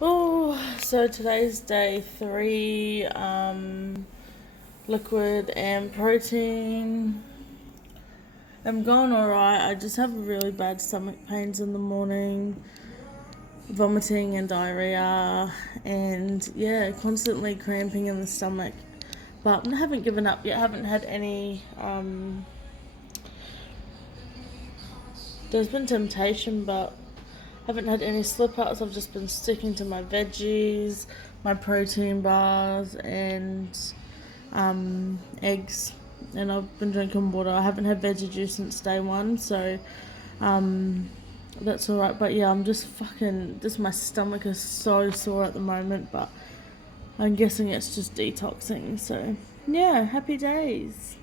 Oh, so today's day 3, liquid and protein. I'm going alright. I just have really bad stomach pains in the morning, vomiting and diarrhea, and yeah, constantly cramping in the stomach. But I haven't given up yet. I haven't had any. There's been temptation, but haven't had any slip ups. I've just been sticking to my veggies, my protein bars, and eggs. And I've been drinking water. I haven't had veggie juice since day one, so um, that's alright. But yeah, I'm just fucking. Just my stomach is so sore at the moment, but I'm guessing it's just detoxing. So yeah, happy days.